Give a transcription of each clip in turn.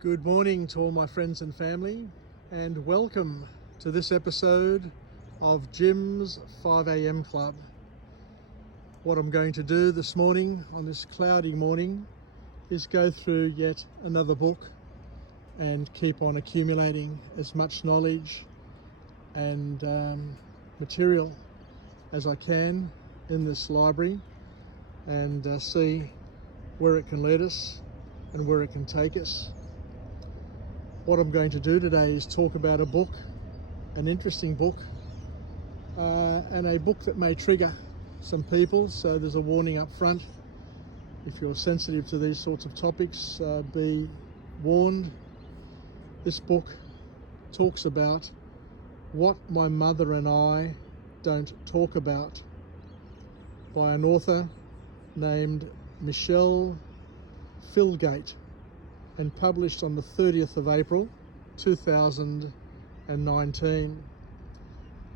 Good morning to all my friends and family, and welcome to this episode of Jim's 5am Club. What I'm going to do this morning, on this cloudy morning, is go through yet another book and keep on accumulating as much knowledge and material as I can in this library, and see where it can lead us and where it can take us. What I'm going to do today is talk about a book, an interesting book, and a book that may trigger some people, so there's a warning up front. If you're sensitive to these sorts of topics, be warned. This book talks about what my mother and I don't talk about, by an author named Michele Filgate, and published on the 30th of April 2019.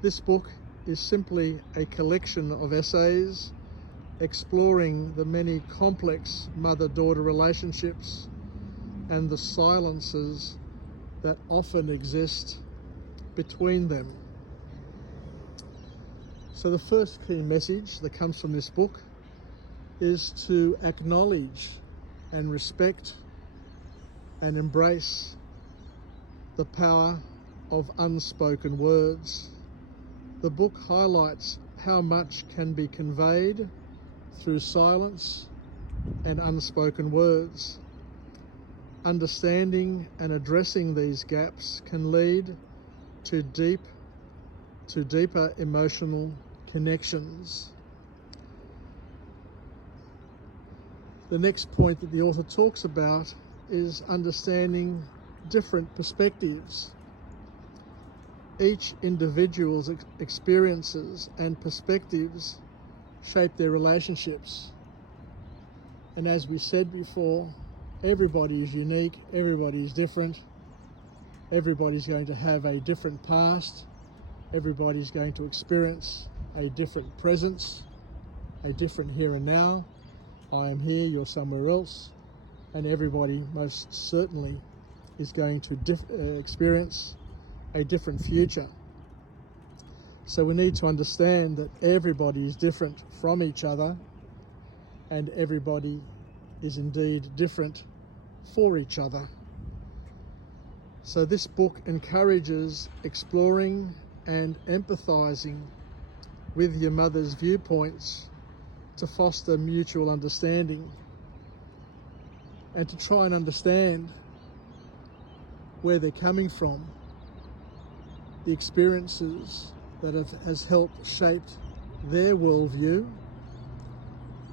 This book is simply a collection of essays exploring the many complex mother-daughter relationships and the silences that often exist between them. So the first key message that comes from this book is to acknowledge and respect and embrace the power of unspoken words. The book highlights how much can be conveyed through silence and unspoken words. Understanding and addressing these gaps can lead to deeper emotional connections. The next point that the author talks about is understanding different perspectives. Each individual's experiences and perspectives shape their relationships. And as we said before, everybody is unique, everybody is different, everybody's going to have a different past, everybody's going to experience a different presence, a different here and now. I am here, you're somewhere else. And everybody most certainly is going to experience a different future. So we need to understand that everybody is different from each other, and everybody is indeed different for each other. So this book encourages exploring and empathizing with your mother's viewpoints to foster mutual understanding, and to try and understand where they're coming from, the experiences that has helped shape their worldview,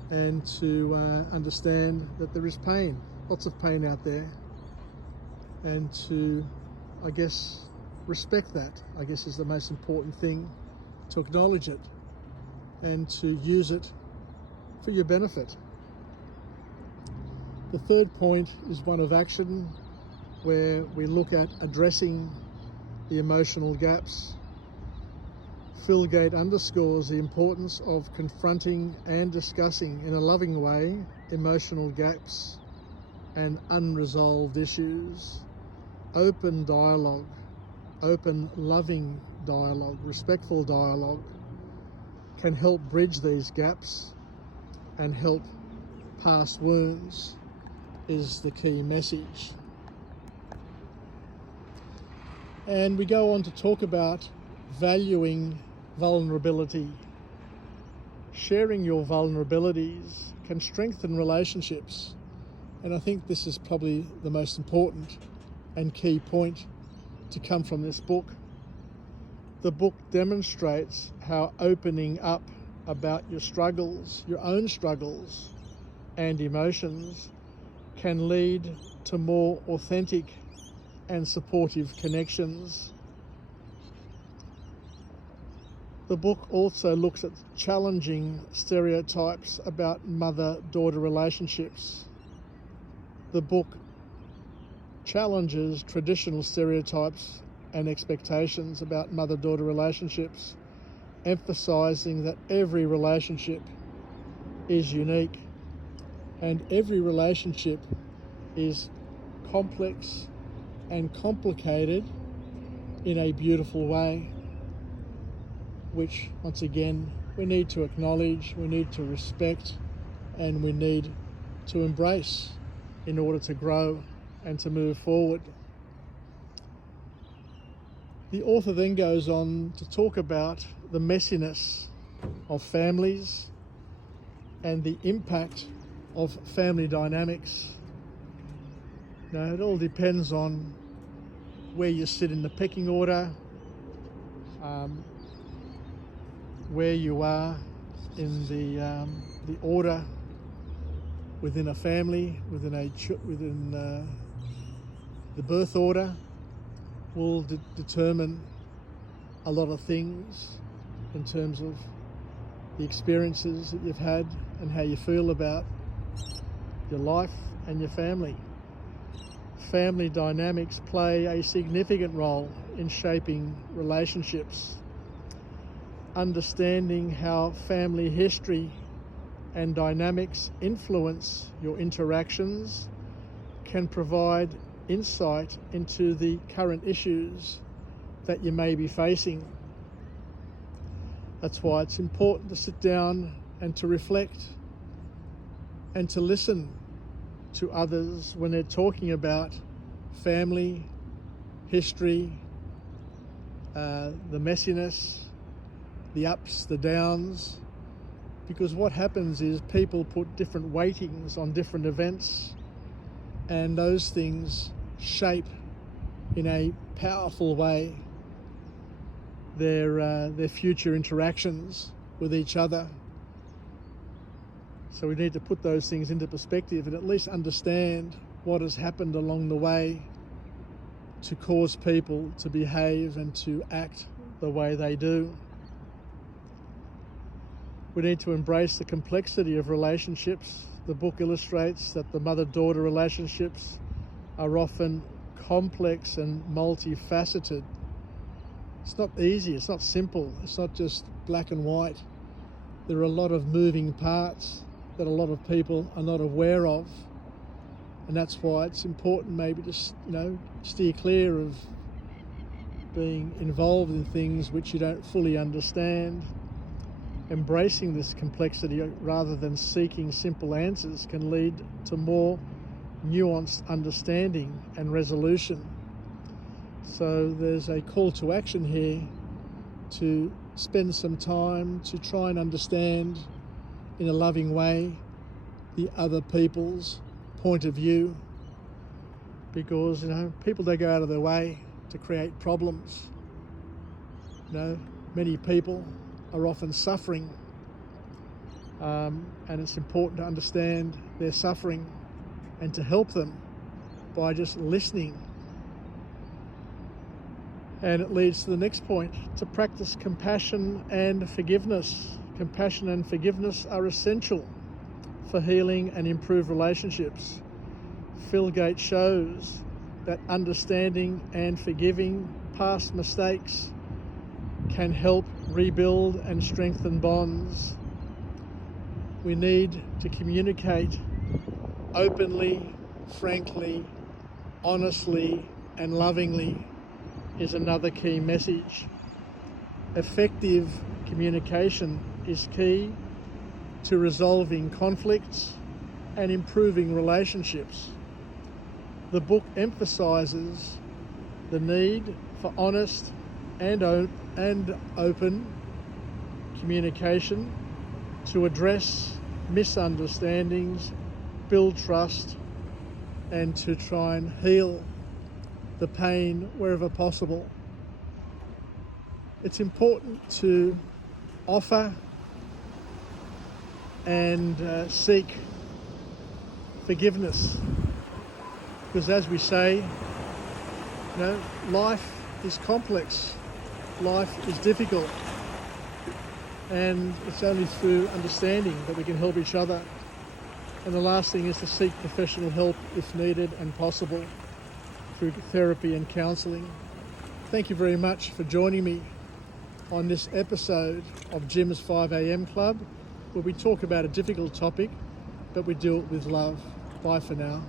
and to understand that there is pain, lots of pain out there, and to, I guess, respect that, I guess, is the most important thing, to acknowledge it and to use it for your benefit. The third point is one of action, where we look at addressing the emotional gaps. Filgate underscores the importance of confronting and discussing in a loving way emotional gaps and unresolved issues. Open dialogue, open loving dialogue, respectful dialogue can help bridge these gaps and help past wounds, is the key message. And we go on to talk about valuing vulnerability. Sharing your vulnerabilities can strengthen relationships, and I think this is probably the most important and key point to come from this book. The book demonstrates how opening up about your struggles, your own struggles and emotions, can lead to more authentic and supportive connections. The book also looks at challenging stereotypes about mother-daughter relationships. The book challenges traditional stereotypes and expectations about mother-daughter relationships, emphasizing that every relationship is unique and every relationship is complex and complicated in a beautiful way, which once again we need to acknowledge, we need to respect, and we need to embrace in order to grow and to move forward. The author then goes on to talk about the messiness of families and the impact of family dynamics. Now, it all depends on where you sit in the pecking order, where you are in the order within a family, within the birth order, will determine a lot of things in terms of the experiences that you've had and how you feel about your life and your family. Family dynamics play a significant role in shaping relationships. Understanding how family history and dynamics influence your interactions can provide insight into the current issues that you may be facing. That's why it's important to sit down and to reflect and to listen to others when they're talking about family, history, the messiness, the ups, the downs, because what happens is people put different weightings on different events, and those things shape in a powerful way their future interactions with each other. So we need to put those things into perspective and at least understand what has happened along the way to cause people to behave and to act the way they do. We need to embrace the complexity of relationships. The book illustrates that the mother-daughter relationships are often complex and multifaceted. It's not easy, it's not simple, it's not just black and white. There are a lot of moving parts that a lot of people are not aware of, and that's why it's important maybe to steer clear of being involved in things which you don't fully understand. Embracing this complexity rather than seeking simple answers can lead to more nuanced understanding and resolution. So there's a call to action here to spend some time to try and understand in a loving way the other people's point of view, because people, they go out of their way to create problems. Many people are often suffering, and it's important to understand their suffering and to help them by just listening. And it leads to the next point, to practice compassion and forgiveness. Compassion and forgiveness are essential for healing and improved relationships. Filgate shows that understanding and forgiving past mistakes can help rebuild and strengthen bonds. We need to communicate openly, frankly, honestly, and lovingly is another key message. Effective communication is key to resolving conflicts and improving relationships. The book emphasizes the need for honest and open communication to address misunderstandings, build trust, and to try and heal the pain wherever possible. It's important to offer and seek forgiveness, because as we say, life is complex, life is difficult, and it's only through understanding that we can help each other. And the last thing is to seek professional help if needed and possible through therapy and counselling. Thank you very much for joining me on this episode of Jim's 5am Club, where we talk about a difficult topic, but we do it with love. Bye for now.